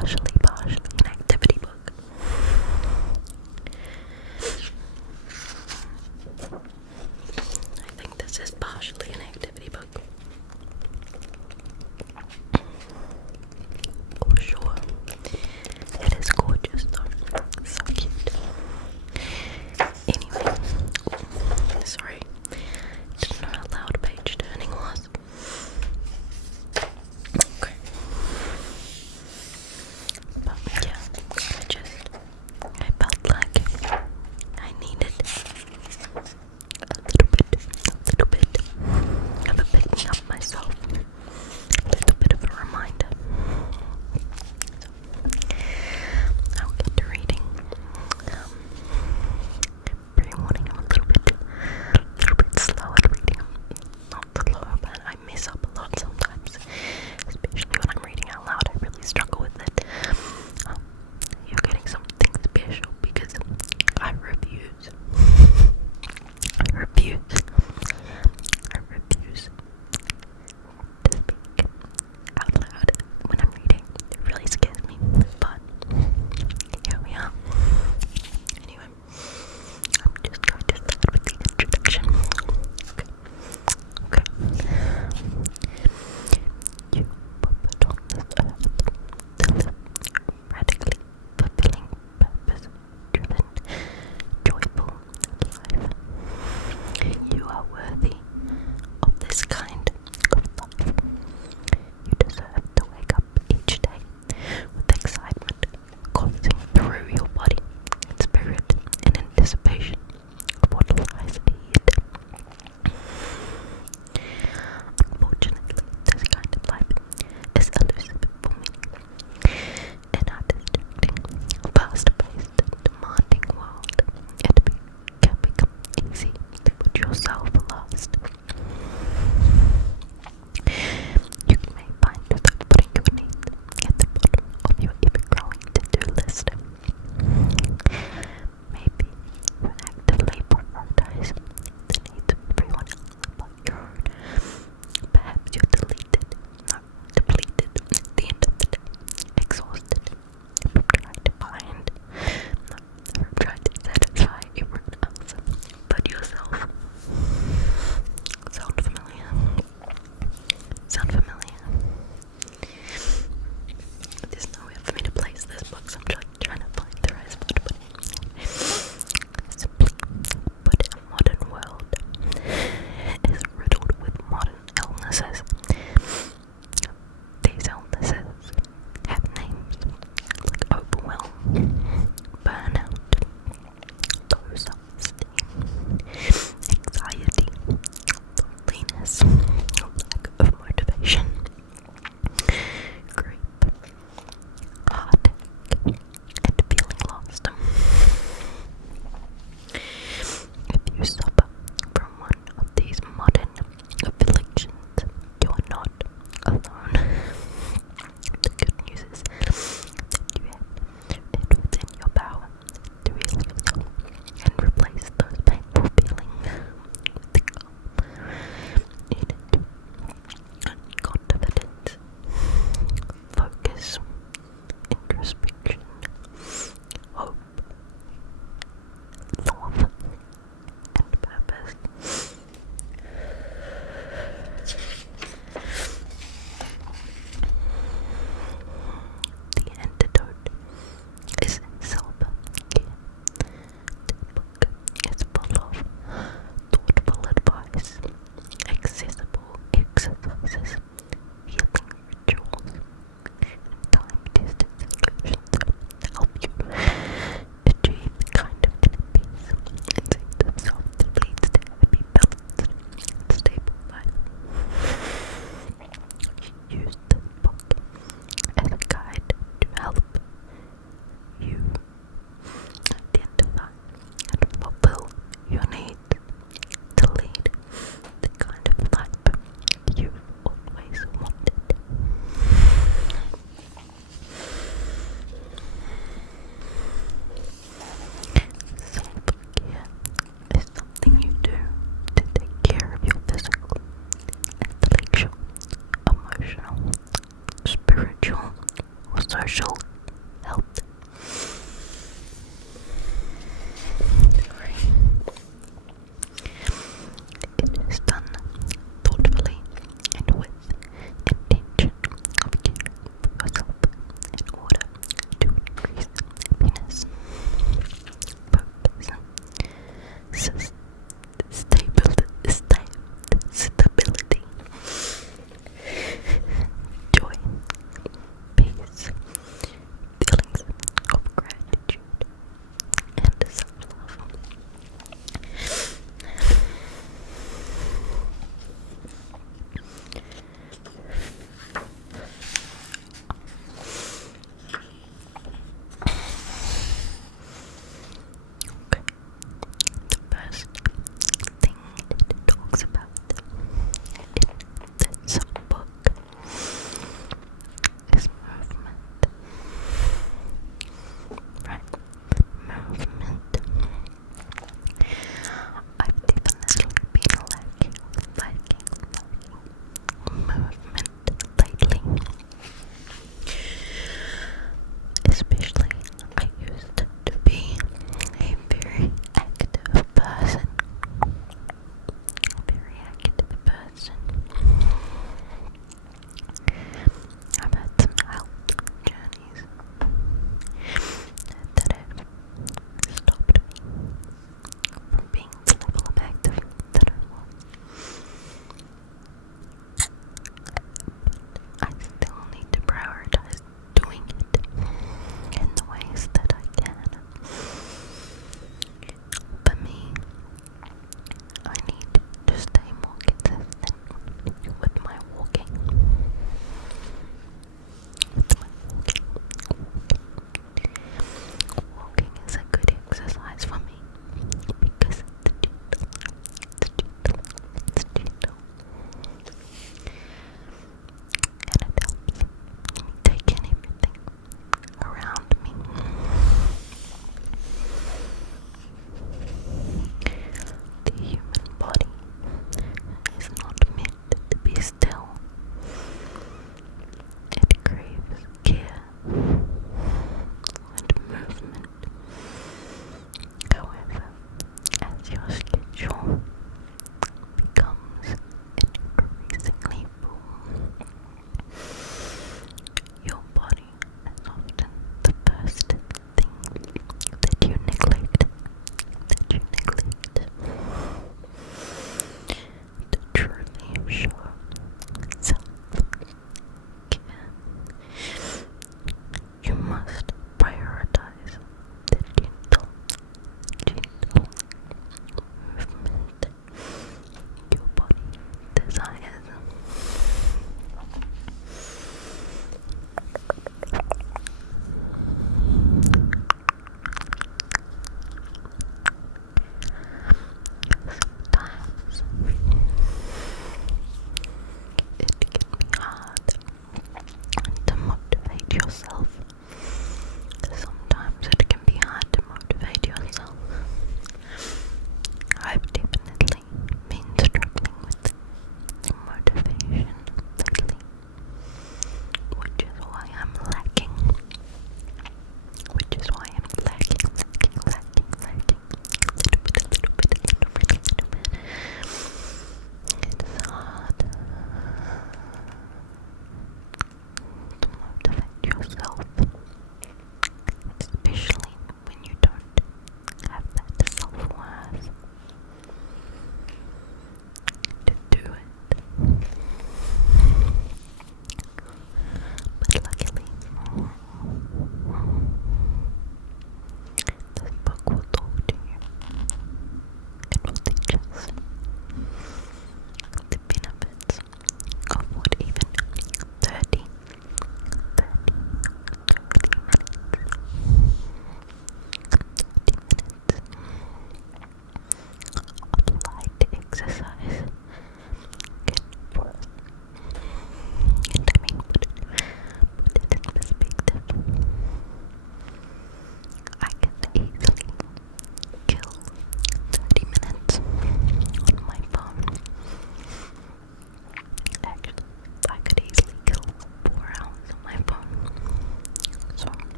partially an activity book. I think this is partially an activity book. For sure. It is gorgeous though. So cute. Anyway. Sorry. Didn't know how loud page turning was. Okay. health. Sorry. It is done thoughtfully and with intention of care for yourself in order to increase happiness, focus, stability, joy, peace, feelings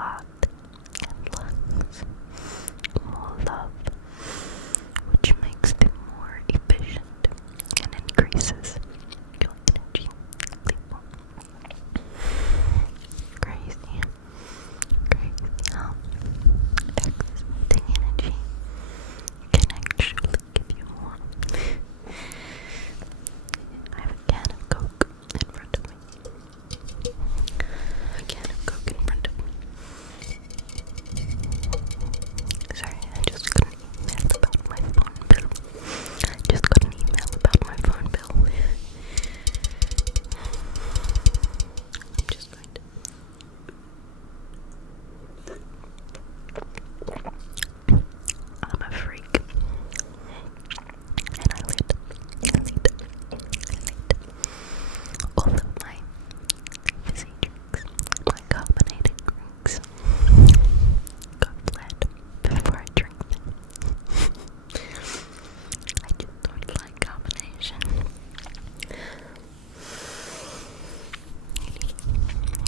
heart and lungs more love, which makes them more efficient and increases your energy level. Crazy how exercising energy can actually give you more. I have a can of Coke in front of me. A can of Coke in front of me. Sorry, I just got an email about my phone bill. I'm just going to. I'm a freak. And I lit all of my fizzy drinks, my carbonated drinks. Go flat before I drink them. I just don't like combination.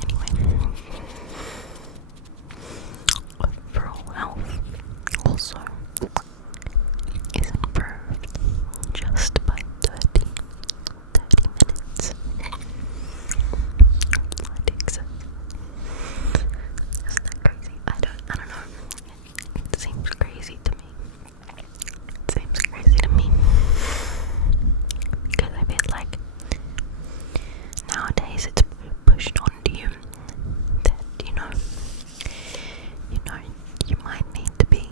Anyway, overall health also is improved just by 30 minutes. Light exercise. Isn't that crazy? I don't know. It seems crazy to me. Because I feel like nowadays it's pushed onto you that you might need to be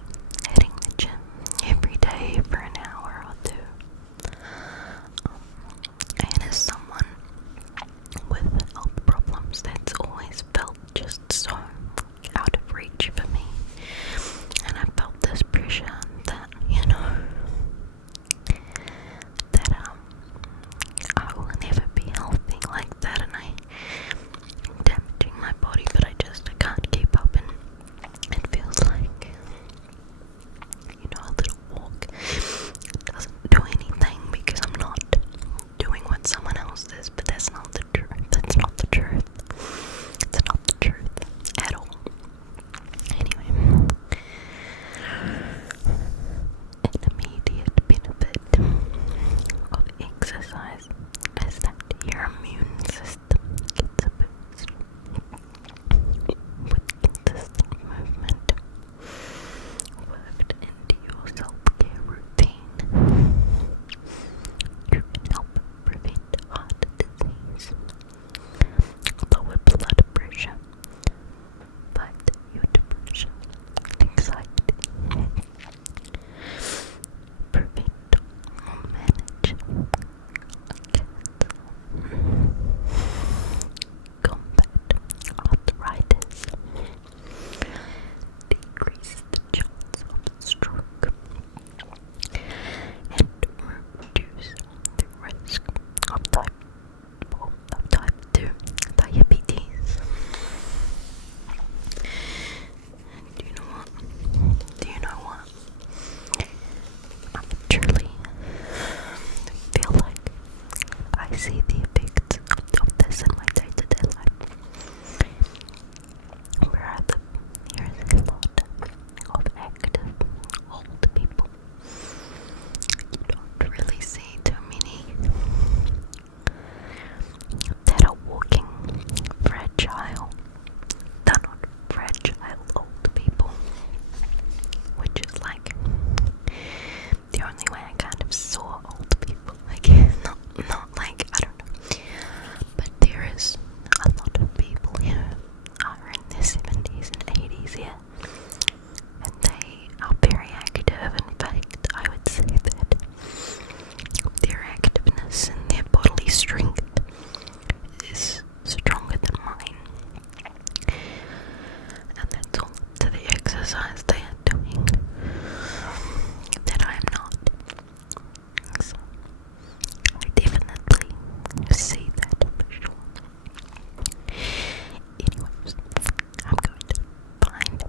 hitting the gym every day for an hour or two. And as someone with health problems, that's always felt just so out of reach for me. And I felt this pressure that, that I will never be healthy like that, and I'm damaging my body, but I can't keep up, and it feels like, a little walk doesn't do anything because I'm not doing what someone else does, but that's not the truth. It's not the truth at all. Anyway, an immediate benefit of exercise is that your immune system gets a boost with consistent movement worked into your self-care routine. You can help prevent heart disease, lower blood pressure, fight your depression, anxiety, prevent or manage cancer, combat arthritis, decrease the chance of stroke, and reduce the risk of type 2 diabetes. Do you know what? I truly feel like I see the effects of this in my day-to-day life. Where I live, there's a lot of active old people. You don't really see too many that are walking fragile. They're not fragile old people, which is like the only way I kind of saw old people. Like, not like, I don't know. But there is a lot of people who are in their 70s and 80s here, and they are very active. In fact, I would say that their activeness and their bodily strength is stronger than mine. And that's all to the exercise they are doing that I am not. So I definitely see that for sure. Anyways, I'm going to find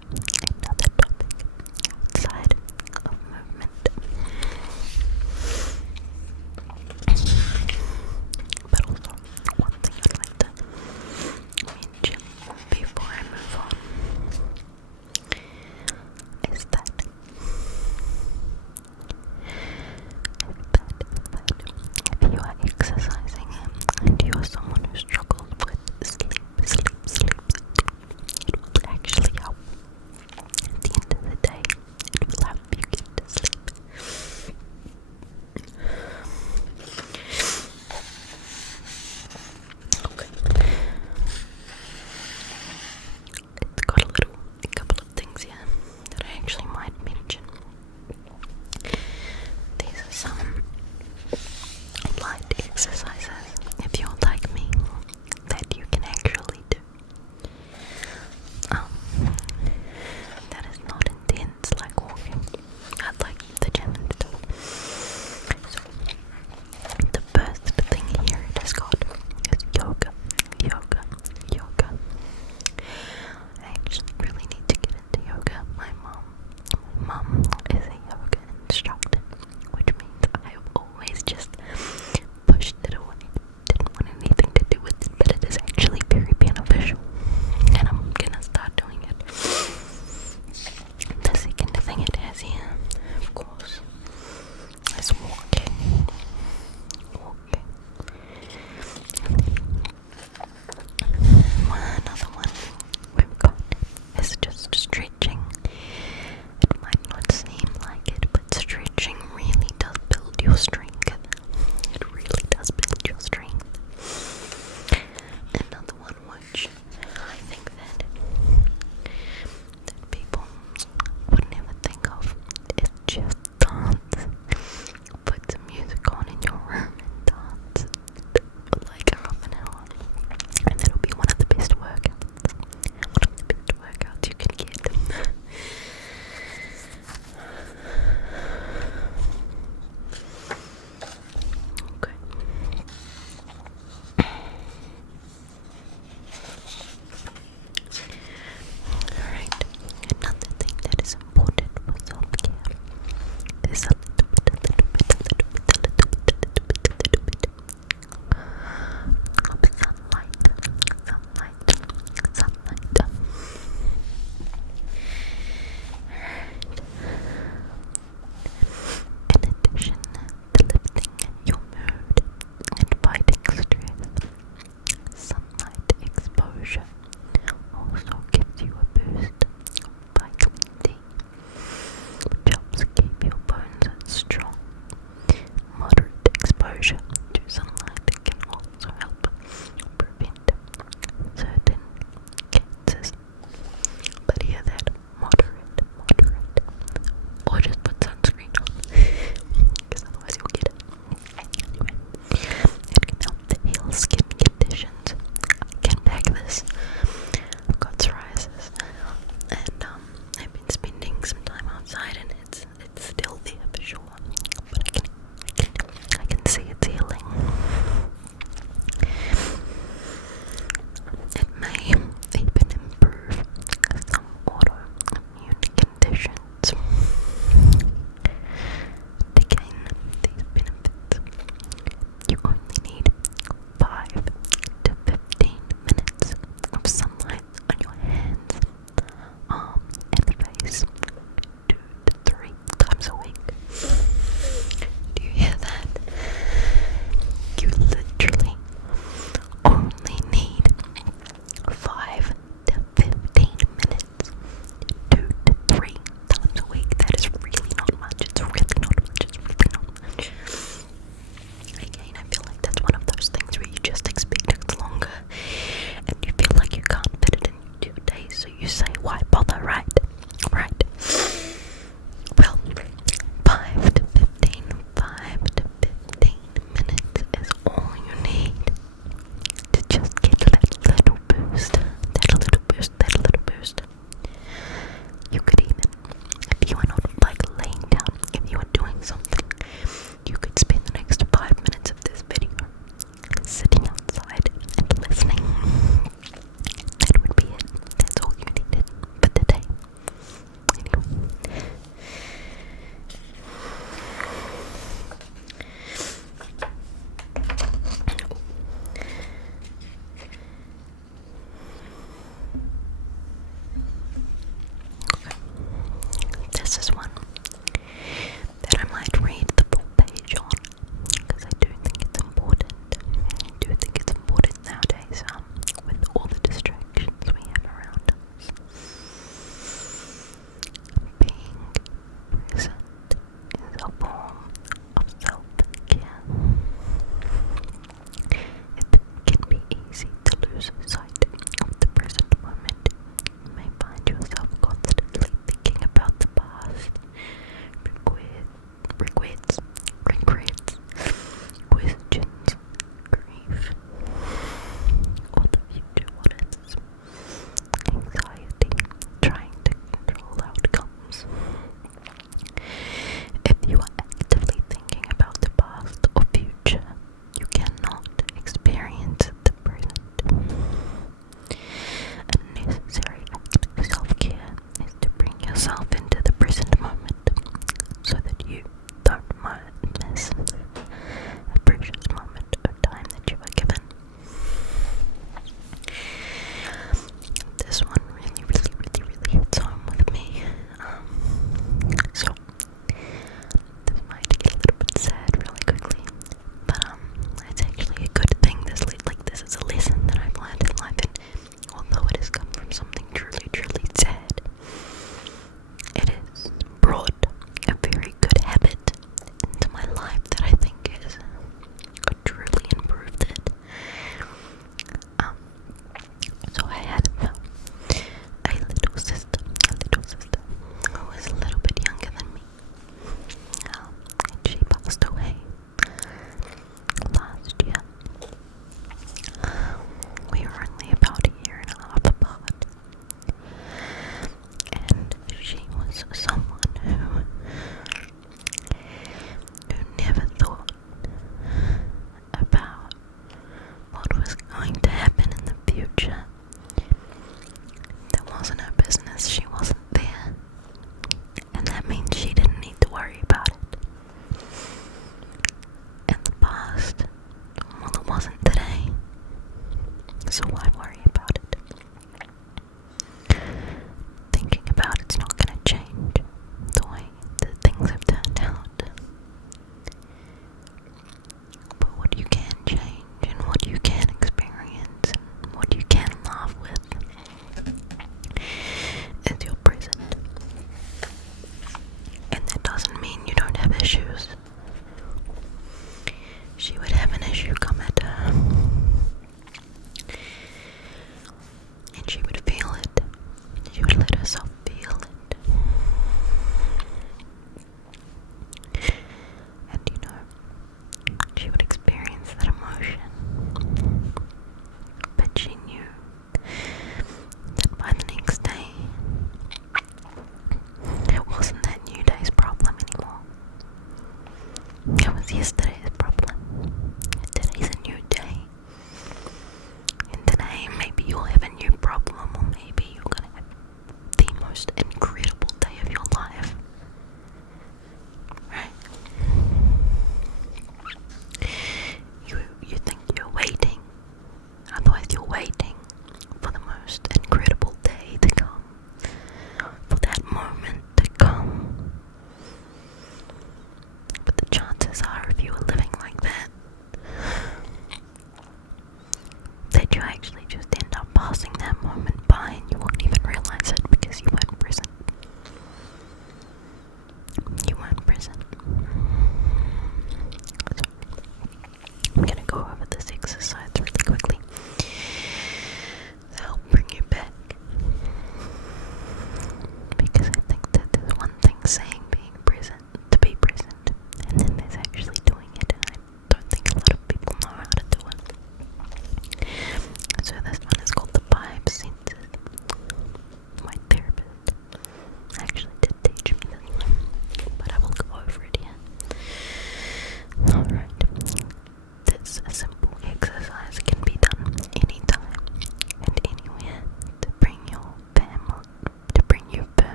this is one that I might read the full page on, because I do think it's important. I do think it's important nowadays, with all the distractions we have around us. Being present is a form of self-care. It can be easy to lose sight of the present moment. You may find yourself constantly thinking about the past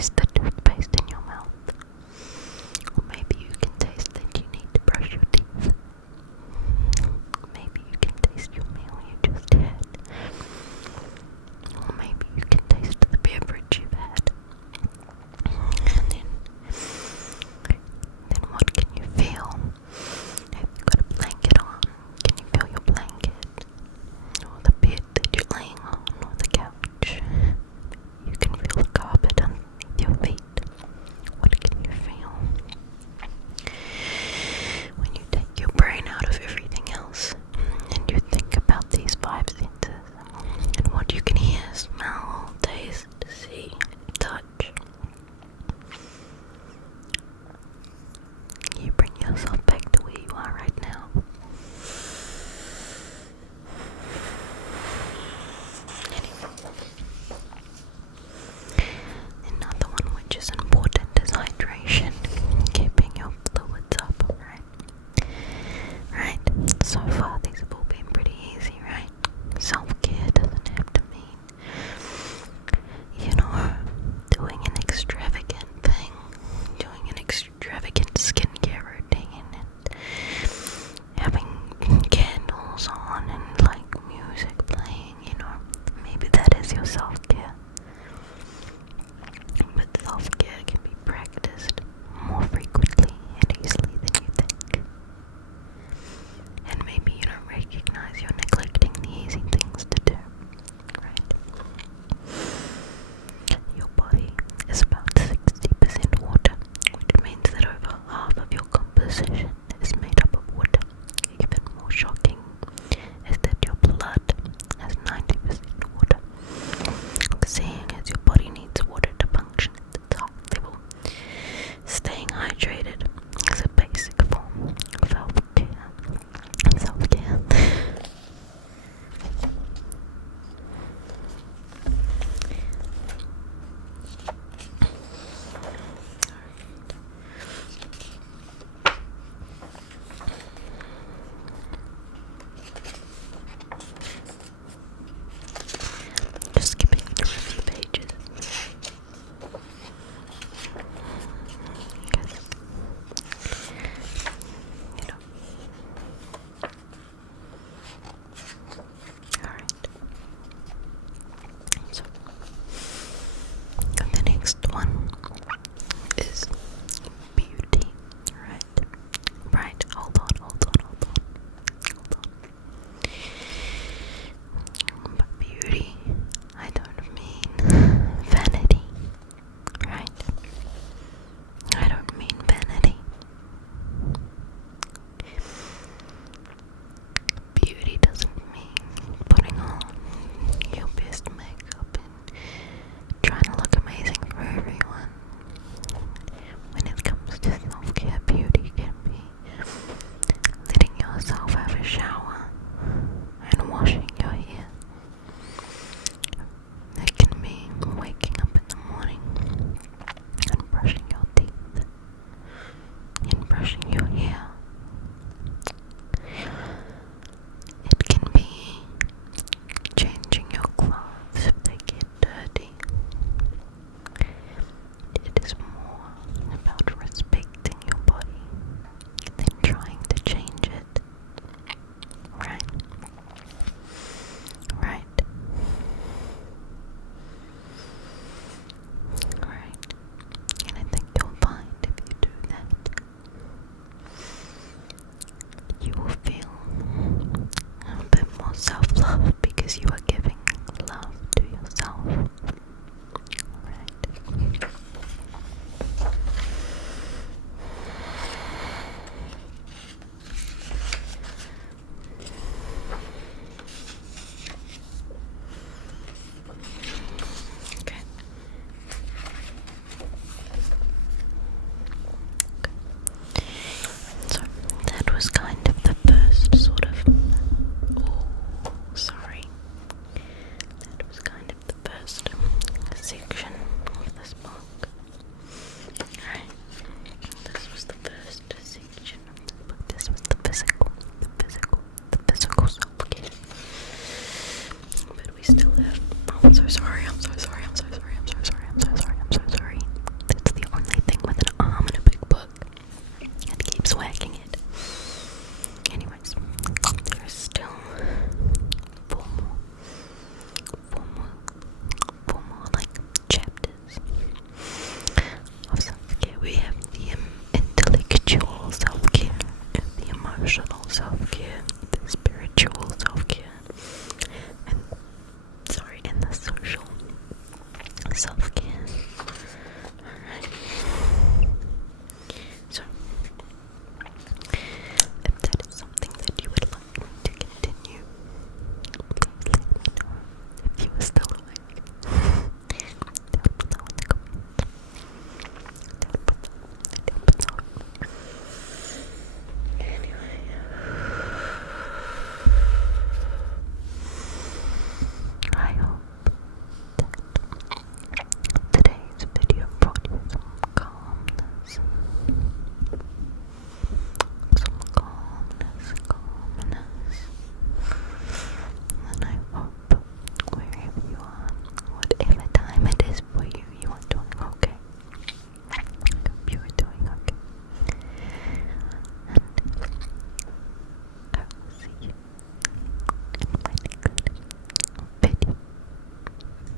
is the